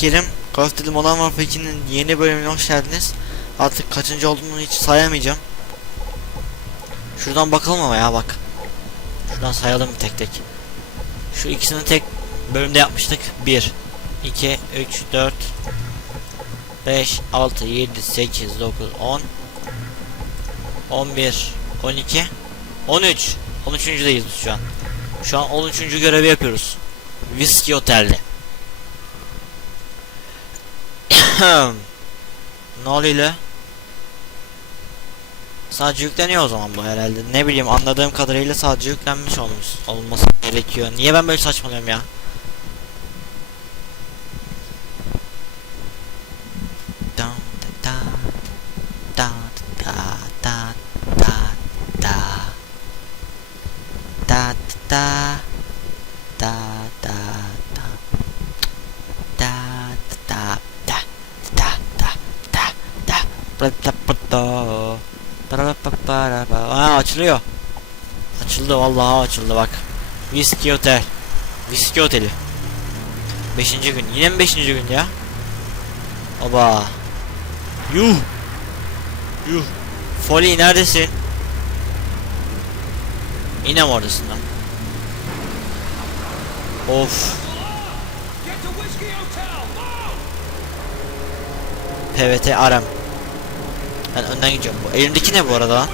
Kerim. Duty Modern Warfare 2'nin yeni bölümüne hoş geldiniz. Artık kaçıncı olduğunu hiç sayamayacağım. Şuradan bakalım ama ya bak. Şuradan sayalım tek tek. Şu ikisini tek bölümde yapmıştık. 1 2 3 4 5 6 7 8 9 10 11 12 13 13.deyiz biz şu an. Şu an 13. görevi yapıyoruz. Whiskey Otel'de. oluyor lan? Sadece yükleniyor o zaman bu herhalde. Ne bileyim anladığım kadarıyla sadece yüklenmiş olmuş olması gerekiyor. Niye ben böyle saçmalıyorum ya? Aa açılıyor. Açıldı vallahi açıldı bak. Whiskey Hotel. Whiskey Oteli. Beşinci gün. Yine mi beşinci gün ya? Oba. Yuh. Yuh. Foley neredesin? Yine mi oradasın lan? Of. PVT Arem. Ben önden gidiyorum. Bu, elimdeki ne bu arada?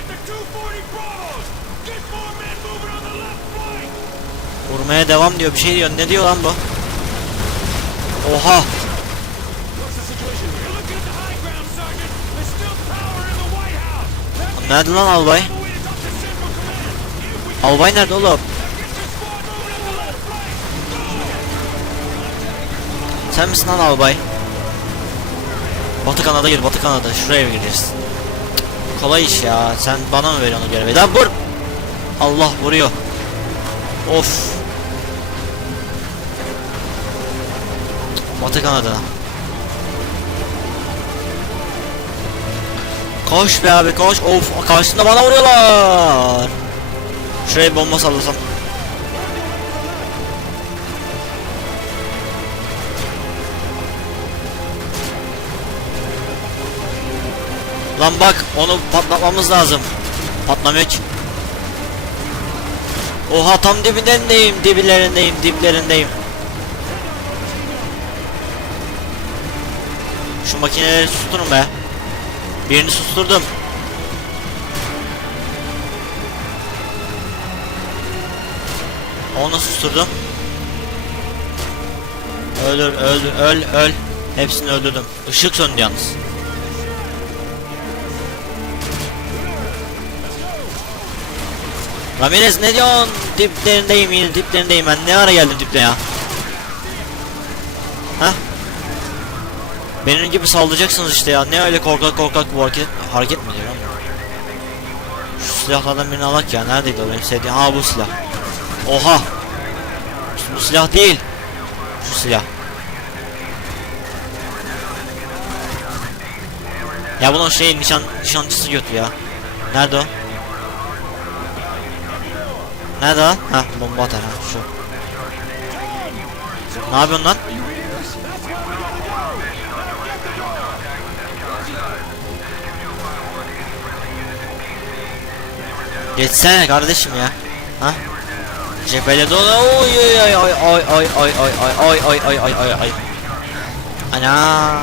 Vurmaya devam diyor. Bir şey diyor. Ne diyor lan bu? Oha. Nerede lan albay? Albay nerede oğlum? Sen misin lan albay? Batı kanada gir, batı kanada. Şuraya mı gireceğiz? Kolay iş ya. Sen bana mı veriyorsun o görevi? Lan vur. Allah vuruyor. Of. Batı Kanada. Koş be abi koş. Of karşısında bana vuruyorlar. Şuraya bomba sallasam. Lan bak onu patlatmamız lazım. Patlamıyor ki. Oha tam dibindeyim, dibilerindeyim, diplerindeyim. Şu makineleri susturun be. Birini susturdum. Onu susturdum. Öldür, öldür, öl, öl. Hepsini öldürdüm. Işık söndü yalnız. Ramirez ne diyorsun? Diplerindeyim yine diplerindeyim ben. Ne ara geldim dipte ya? Hah? Benim gibi sallayacaksınız işte ya. Ne öyle korkak korkak bu hareket hareket mi diyor? Şu silahlardan birini alak ya. Neredeydi o benim sevdiğim? Ha bu silah. Oha. Bu silah değil. Şu silah. Ya bunun şey nişan nişancısı götü ya. Nerede o? Nerede lan? Ha bomba atar ha şu. Ne yapıyorsun lan? Geçsene kardeşim ya. Ha? Cephele dolu. Oy oy oy oy oy oy oy oy oy oy oy oy oy oy. Ana.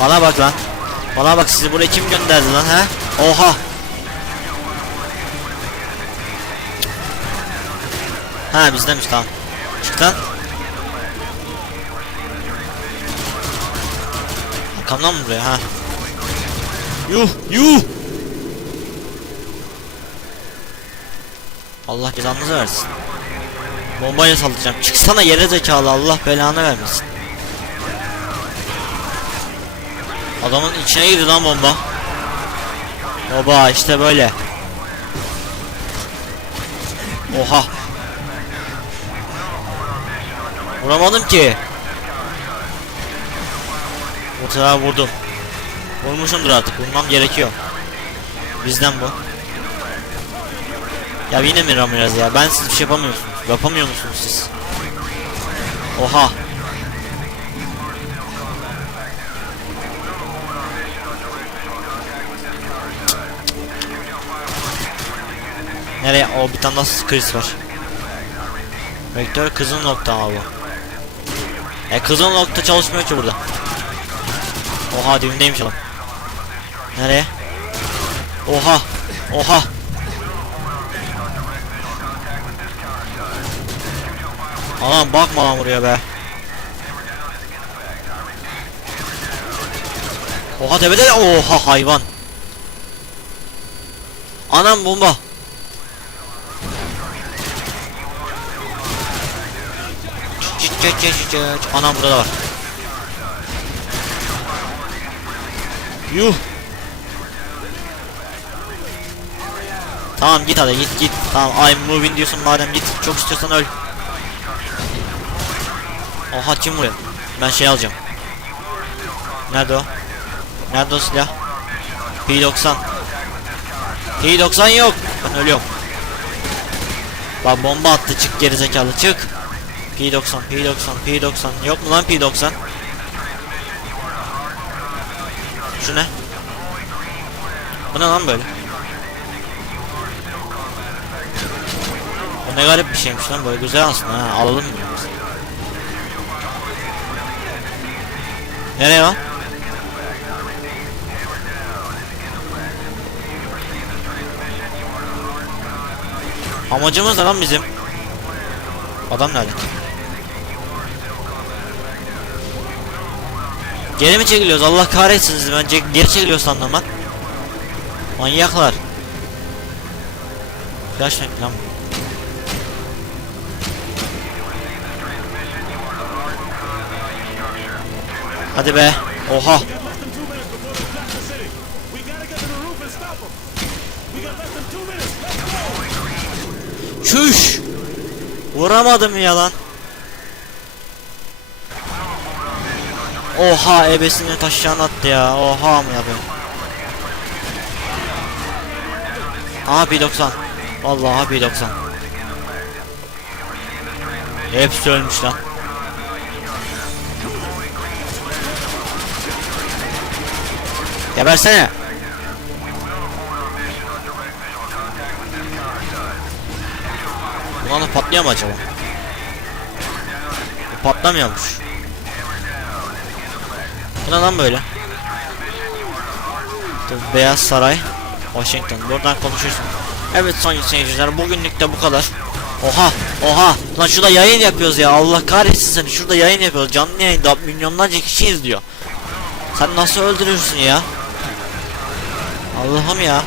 Bana bak lan. Bana bak sizi buraya kim gönderdi lan ha? Oha. Ha bizdenmiş tamam. Çık lan. Arkamdan mı buraya ha? Yuh yuh. Allah cezanızı versin. Bombayla saldıracağım. Çıksana yere zekalı Allah belanı vermesin. Adamın içine girdi lan bomba. Baba işte böyle. Oha. Vuramadım ki. Bu vurdum. Vurmuşumdur artık. Vurmam gerekiyor. Bizden bu. Ya yine mi Ramirez ya? Ben siz bir şey yapamıyorsunuz. Yapamıyor musunuz siz? Oha. Nereye? O bir tane daha Chris var. Vektör kızıl nokta abi. E kızıl nokta çalışmıyor ki burada. Oha dibindeymiş adam. Nereye? Oha. Oha. Aman bakma lan buraya be. Oha tepede de oha hayvan. Anam bomba. Çıt çıt çıt. Anam burada da var. Yuh. Tamam git hadi git git. Tamam I'm moving diyorsun madem git. Çok istiyorsan öl. Oha kim vuruyor? Ben şey alacağım. Nerede o? Nerede o silah? P90. P90 yok. Ben ölüyorum. Bak bomba attı çık gerizekalı çık. P90 P90 P90 yok mu lan P90? Şu ne? Bu ne lan böyle? Bu ne garip bir şeymiş lan böyle güzel aslında ha alalım mı? Nereye o? Amacımız ne lan bizim? Adam nerede? Geri mi çekiliyoruz? Allah kahretsin. Ben geri çekiliyoruz sandım lan. Manyaklar. Flash mı lan? Hadi be. Oha. We got less than Oha ebesini taşıyan attı ya. Oha mı yapayım? Aha P90. Vallahi P90. Hepsi ölmüş lan. Gebersene. Ulan o patlıyor mu acaba? O patlamıyormuş. Bu ne lan böyle? Beyaz Saray, Washington. Buradan konuşursun. Evet son seyirciler bugünlük de bu kadar. Oha oha lan şurada yayın yapıyoruz ya Allah kahretsin seni şurada yayın yapıyoruz canlı yayında milyonlarca kişi izliyor. Sen nasıl öldürürsün ya? Allah'ım ya.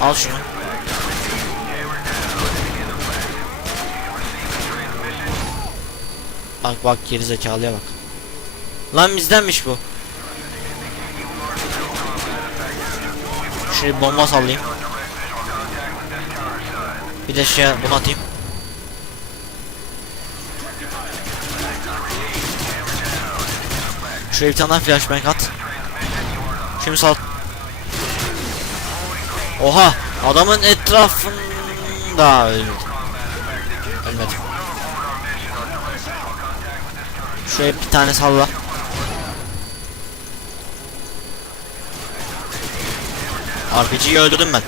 Al şunu. Bak bak geri zekalıya bak. Lan bizdenmiş bu. Şöyle bomba sallayayım. Bir de şey bunu atayım. Şuraya bir tane daha flashbang at. Şimdi sal. Oha! Adamın etrafında öldü. Ölmedi. Şuraya bir tane salla. RPG'yi öldürdüm ben.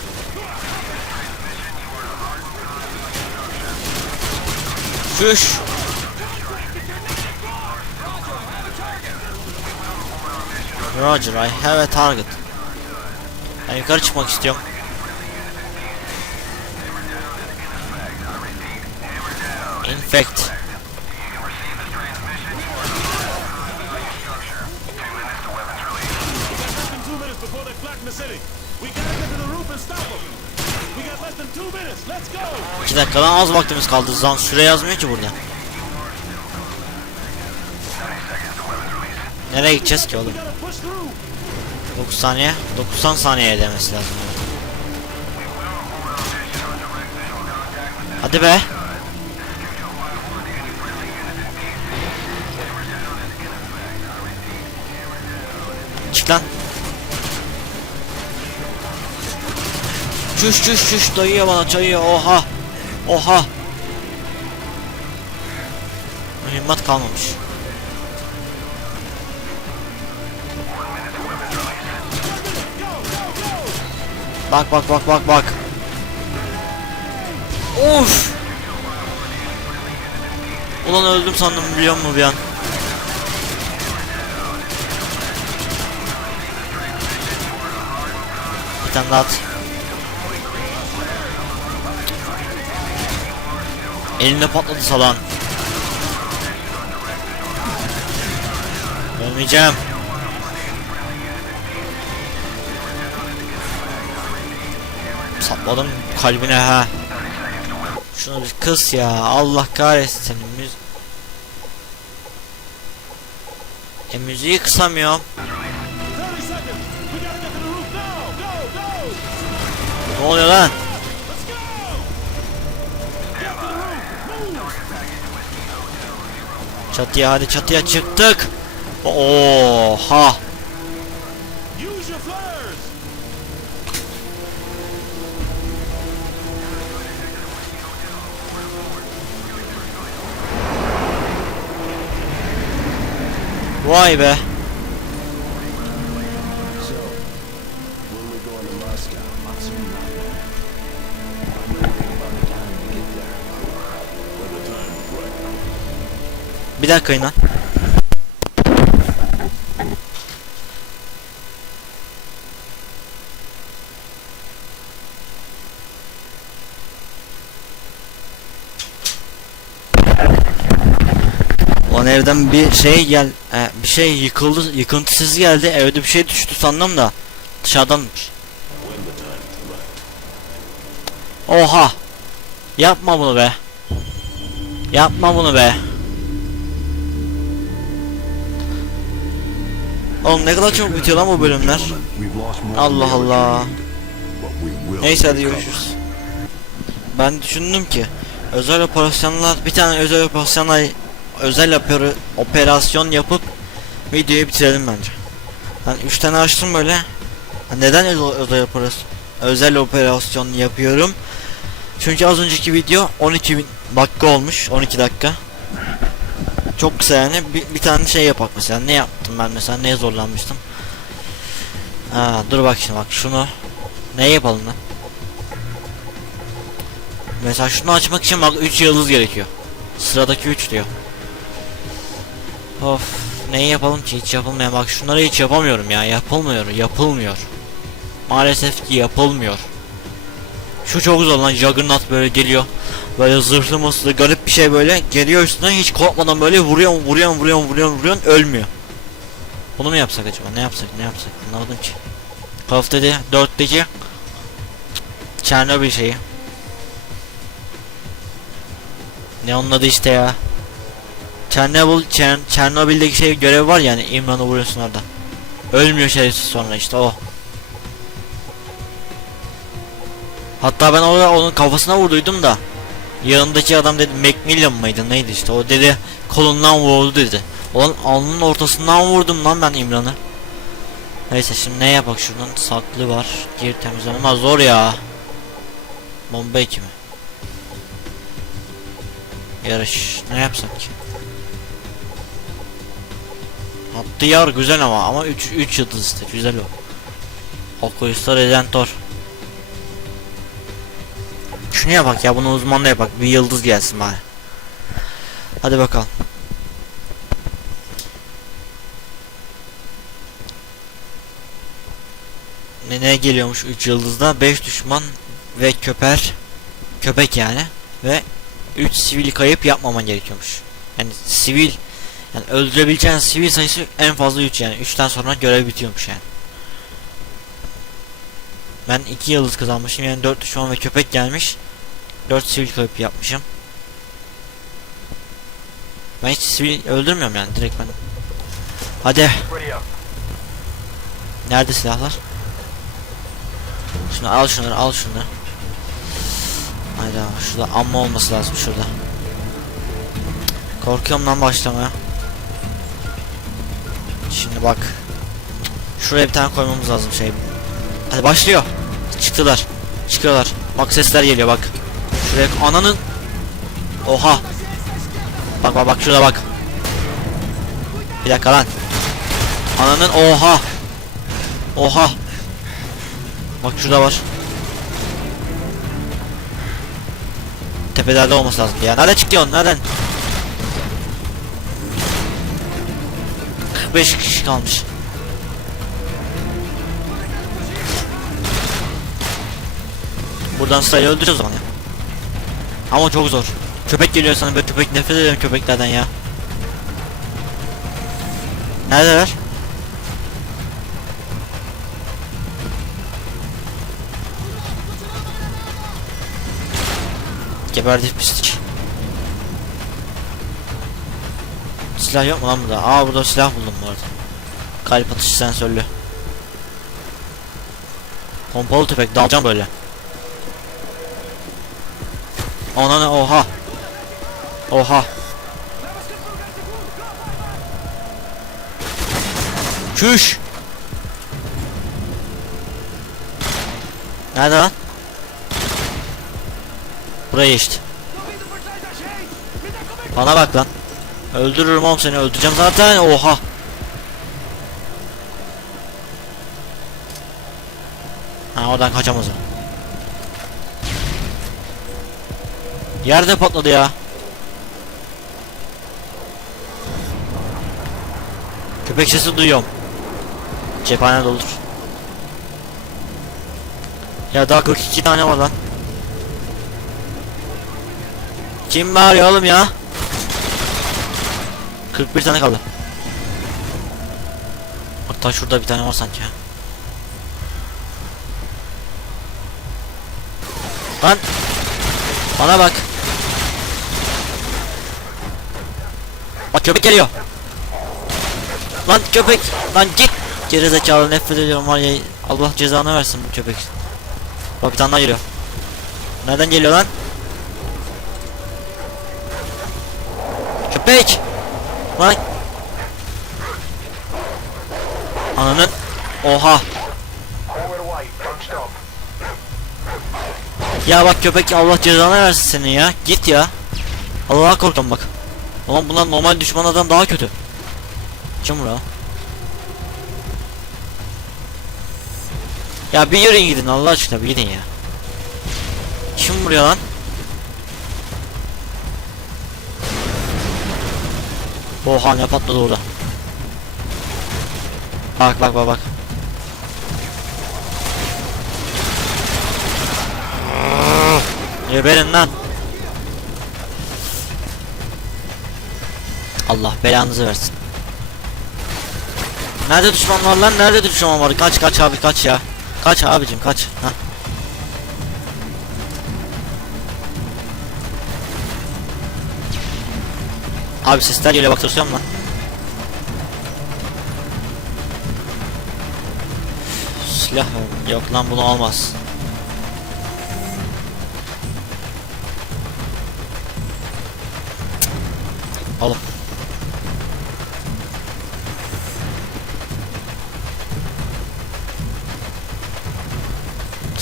Füş. Roger, I have a target. Ben yukarı çıkmak istiyorum. Infect. 2 dakikadan az vaktimiz kaldı. Zan süre yazmıyor ki burada. Nereye gideceğiz ki oğlum? We gotta push through. 9 saniye. 90 saniye demesi lazım. Hadi be. Çık lan. Çüş çüş çüş dayıyor bana dayıyor oha. Oha. Mühimmat kalmamış. Bak bak bak bak bak. Of. Ulan öldüm sandım biliyor musun bir an? Bir tane daha at. Elinde patladı salan. Ölmeyeceğim. Sapladım kalbine ha. Şunu bir kıs ya. Allah kahretsin. Müz e müziği kısamıyorum. 30 seconds. We gotta get to the roof now. Go, go. Ne oluyor lan? Çatıya hadi çatıya çıktık. Oha. Vay be. Bir dakika inan. Ulan evden bir şey gel, e, bir şey yıkıldı, yıkıntı sesi geldi. Evde bir şey düştü sandım da dışarıdanmış. Oha! Yapma bunu be. Yapma bunu be. Oğlum ne kadar çok bitiyor lan bu bölümler. Allah Allah. Neyse hadi görüşürüz. Ben düşündüm ki özel operasyonlar bir tane özel operasyonlar özel opera- operasyon yapıp videoyu bitirelim bence. Ben 3 tane açtım böyle. Neden özel, özel operasyon özel operasyon yapıyorum? Çünkü az önceki video 12 bin dakika olmuş. 12 dakika. Çok kısa yani. Bir, bir tane şey yapak mesela. Ne yaptım ben mesela? Neye zorlanmıştım? Ha, dur bak şimdi bak şunu. Ne yapalım lan? Mesela şunu açmak için bak 3 yıldız gerekiyor. Sıradaki 3 diyor. Of. Neyi yapalım ki hiç yapılmayan bak şunları hiç yapamıyorum ya yapılmıyor yapılmıyor Maalesef ki yapılmıyor Şu çok zor lan Juggernaut böyle geliyor Böyle zırhlı mısırlı garip bir şey böyle. Geliyor üstüne hiç korkmadan böyle vuruyor vuruyor vuruyor vuruyor vuruyor ölmüyor. Bunu mu yapsak acaba? Ne yapsak ne yapsak? Anlamadım ki. Call of Duty 4'teki Çernobil şeyi. Ne onun adı işte ya? Çernobil, Çer Çernobil'deki şey görev var yani İmran'ı vuruyorsun orada. Ölmüyor şerefsiz sonra işte o. Hatta ben orada onun kafasına vurduydum da yanındaki adam dedi Macmillan mıydı neydi işte o dedi kolundan vurdu dedi. Onun alnının ortasından vurdum lan ben İmran'ı. Neyse şimdi ne yapak şuradan saklı var. Gir temizle ama zor ya. Bomba mi? Yarış ne yapsak ki? Hattı yar güzel ama ama 3 3 yıldız işte güzel o. Okulista Redentor. Şunu yapak ya bunu uzmanla yapak bir yıldız gelsin bari. Hadi bakalım. Ne, ne geliyormuş 3 yıldızda 5 düşman ve köper köpek yani ve 3 sivil kayıp yapmaman gerekiyormuş. Yani sivil yani öldürebileceğin sivil sayısı en fazla 3 yani 3'ten sonra görev bitiyormuş yani. Ben 2 yıldız kazanmışım yani 4 düşman ve köpek gelmiş. 4 sivil kayıp yapmışım. Ben hiç sivil öldürmüyorum yani direkt ben. Hadi. Nerede silahlar? Şimdi al şunları al şunları. Hayda şurada amma olması lazım şurada. Korkuyorum lan başlamaya. Şimdi bak. Şuraya bir tane koymamız lazım şey. Hadi başlıyor. Çıktılar. Çıkıyorlar. Bak sesler geliyor bak. Şuraya ananın. Oha. Bak bak bak şurada bak. Bir dakika lan. Ananın oha. Oha. Bak şurada var. Tepelerde olması lazım ya. Nereden çıktı on? Nereden? 45 kişi kalmış. Buradan sırayla öldüreceğiz onu. Ama çok zor. Köpek geliyor sana böyle köpek nefret ederim köpeklerden ya. Neredeler? Geberdi pislik. Silah yok mu lan burada? Aa burada silah buldum bu arada. Kalp atışı sensörlü. Pompalı tüfek dalacağım böyle. Ona ne oha. Oha. Çüş. Nerede lan? Buraya işte. Bana bak lan. Öldürürüm oğlum seni öldüreceğim zaten. Oha. Ha oradan kaçamaz o. Yerde patladı ya. Köpek sesi duyuyorum. Cephane doludur. Ya daha 42 tane var lan. Kim bağırıyor oğlum ya? 41 tane kaldı. Hatta şurada bir tane var sanki. Lan bana bak. Bak köpek geliyor. Lan köpek. Lan git. Gerizekalı nefret ediyorum var ya. Allah cezanı versin bu köpek. Bak bir tane daha geliyor. Nereden geliyor lan? Köpek. Lan. Ananın. Oha. Ya bak köpek Allah cezanı versin seni ya. Git ya. Allah'a korktum bak. Ulan bunlar normal düşmanlardan daha kötü. Kim bura? Ya bir yürüyün gidin Allah aşkına bir gidin ya. Kim vuruyor lan? Oha ne patladı orada. Bak bak bak bak. Geberin lan. Allah belanızı versin. Nerede düşman var lan? Nerede düşman var? Kaç kaç abi kaç ya. Kaç abicim kaç. Ha. Abi sesler geliyor bak tırsıyorum lan. Silah yok lan bunu almaz.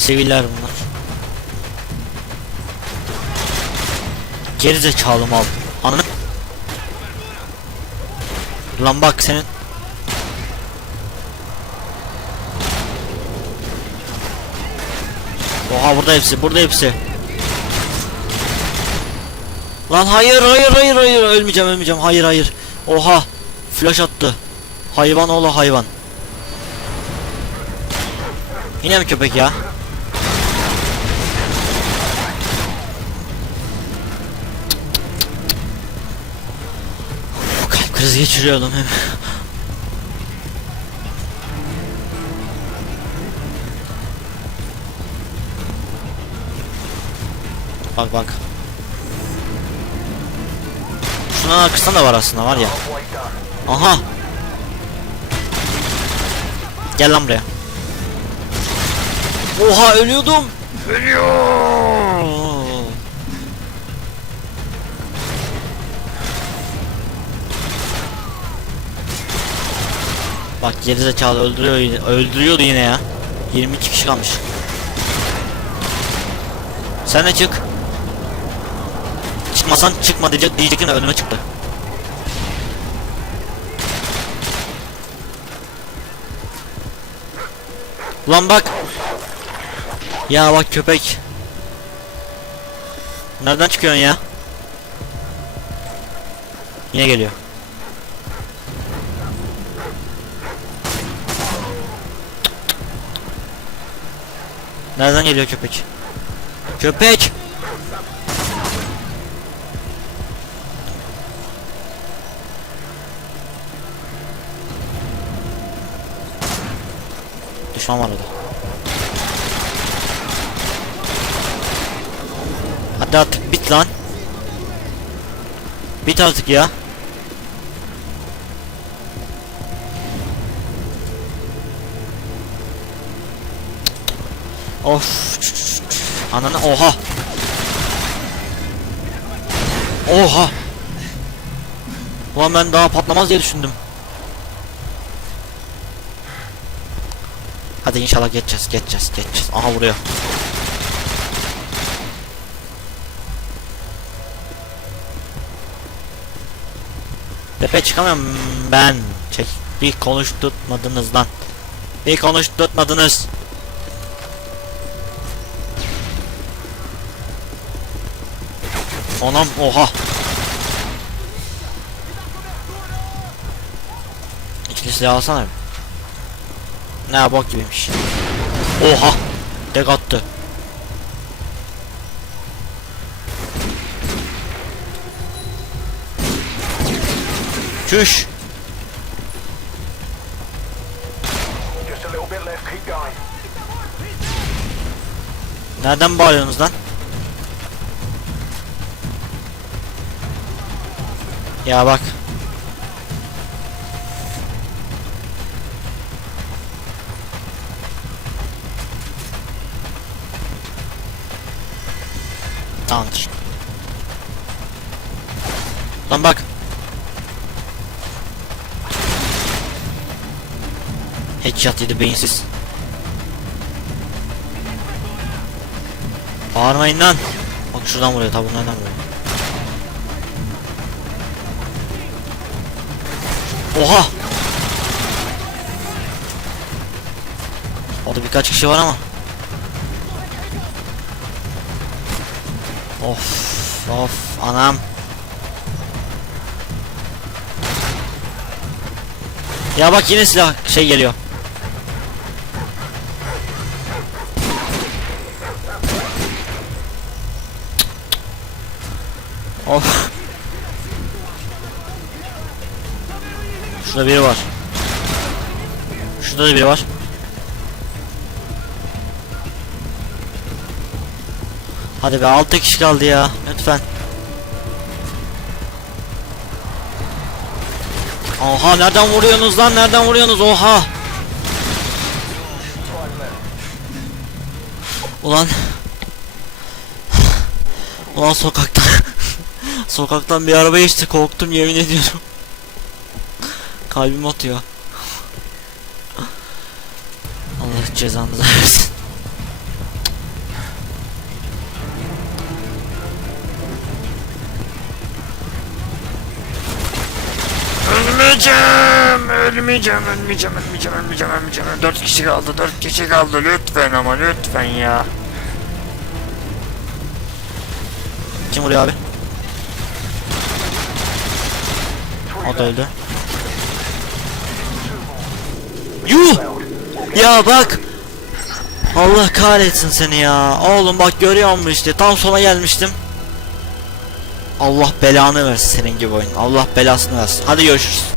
Siviller bunlar. Geri zekalı mal. Ananı. Lan bak senin. Oha burada hepsi, burada hepsi. Lan hayır hayır hayır hayır ölmeyeceğim ölmeyeceğim hayır hayır. Oha flash attı. Hayvan oğlu hayvan. Yine mi köpek ya? Krizi geçiriyordum hem. Bak bak. Şunun arkasında da var aslında var ya. Aha. Gel lan buraya. Oha ölüyordum. Ölüyor. Bak gerizekalı öldürüyor. Öldürüyordu yine ya. 22 kişi kalmış. Sen de çık. Çıkmasan çıkma diyecek diyecektin de önüme çıktı. Ulan bak. Ya bak köpek. Nereden çıkıyorsun ya? Yine geliyor. Nereden geliyor köpek? Köpek! Düşman var orada. Hadi artık bit lan. Bit artık ya. Of. Ananı oha. Oha. Ulan ben daha patlamaz diye düşündüm. Hadi inşallah geçeceğiz, geçeceğiz, geçeceğiz. Aha vuruyor. Tepe çıkamıyorum ben. Çek. Bir konuşturtmadınız lan. Bir konuşturtmadınız. Anam oha. İkili silah alsana. Ne bok gibiymiş. Oha. Tek attı. Çüş. Nereden bağırıyorsunuz lan? Ya bak. Tamamdır. Lan bak. Headshot yedi beyinsiz. Bağırmayın lan. Bak şuradan vuruyor tabi bunlardan vuruyor. Oha! Orada birkaç kişi var ama. Of of anam. Ya bak yine silah şey geliyor. Of. Şurada biri var. Şurada da biri var. Hadi be 6 kişi kaldı ya. Lütfen. Oha nereden vuruyorsunuz lan? Nereden vuruyorsunuz? Oha. Ulan. Ulan sokakta. Sokaktan bir araba geçti korktum yemin ediyorum. Kalbim atıyor. Allah cezanızı versin. Ölmeyeceğim, ölmeyeceğim, ölmeyeceğim, ölmeyeceğim, ölmeyeceğim, ölmeyeceğim. Dört kişi kaldı, dört kişi kaldı. Lütfen ama lütfen ya. Kim vuruyor abi? O da öldü. Yuh! Ya bak! Allah kahretsin seni ya. Oğlum bak görüyor musun işte tam sona gelmiştim. Allah belanı versin senin gibi oyun. Allah belasını versin. Hadi görüşürüz.